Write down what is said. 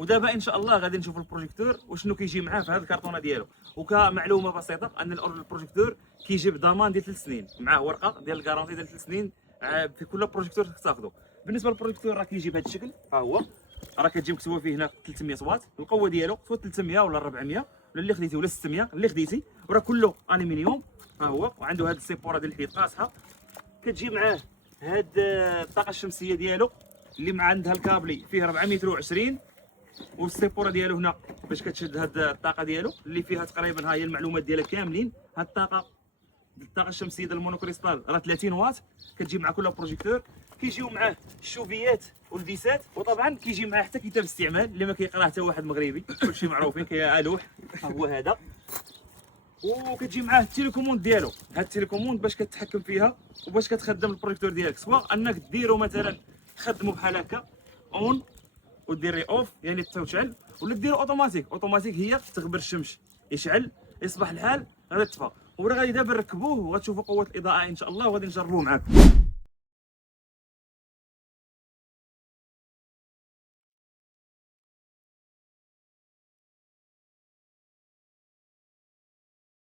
ودابا ان شاء الله غادي نشوفوا البروجيكتور وشنو كيجي معاه في هذه الكرتونه ديالو. وكمعلومه بسيطه ان البروجيكتور كيجي بضمان ديال 3 سنين، معاه ورقه ديال الكارونتي ديال 3 سنين في كل بروجيكتور تاخذه. بالنسبه للبروجيكتور راه كيجي بهذا الشكل، ها هو راه كتجي مكتوبه فيه هنا 300 واط، القوه ديالو سواء 300 ولا 400 ولا اللي خديتي ولا 600 اللي خديتي، وراه كله الومنيوم. ها هو وعنده هذه السيبوره ديال الحيط قاصحه. كتجي معاه هاد الطاقه الشمسيه ديالو اللي مع عندها الكابلي فيه 4 متر و20، والسيبوره ديالو هنا باش كتشد هاد الطاقه ديالو اللي فيها تقريبا، ها هي المعلومات ديالها كاملين. هاد الطاقه الشمسيه ديال المونوكريستال راه 30 واط، كتجي مع كل بروجيكتور. كيجيو معاه الشوفيات والفيسات، وطبعا كيجي معاه حتى كتاب استعمال اللي ما كيقراه حتى واحد مغربي، كلشي معروفين كيالوح. ها هو هذا. وكتجي معاه التيليكوموند ديالو، هاد التيليكوموند باش كتحكم فيها وباش كتخدم البروجيكتور ديالك، سواء انك ديرو مثلا تخدمو بحال هكا اون وديري اوف يعني تشعل، ولا ديرو اوتوماتيك. اوتوماتيك هي تغبر الشمس يشعل يصبح الحال غادي تطفى. وراه غادي دابا نركبوه وغتشوفوا قوه الاضاءه ان شاء الله، وغادي نجربوه معاكم.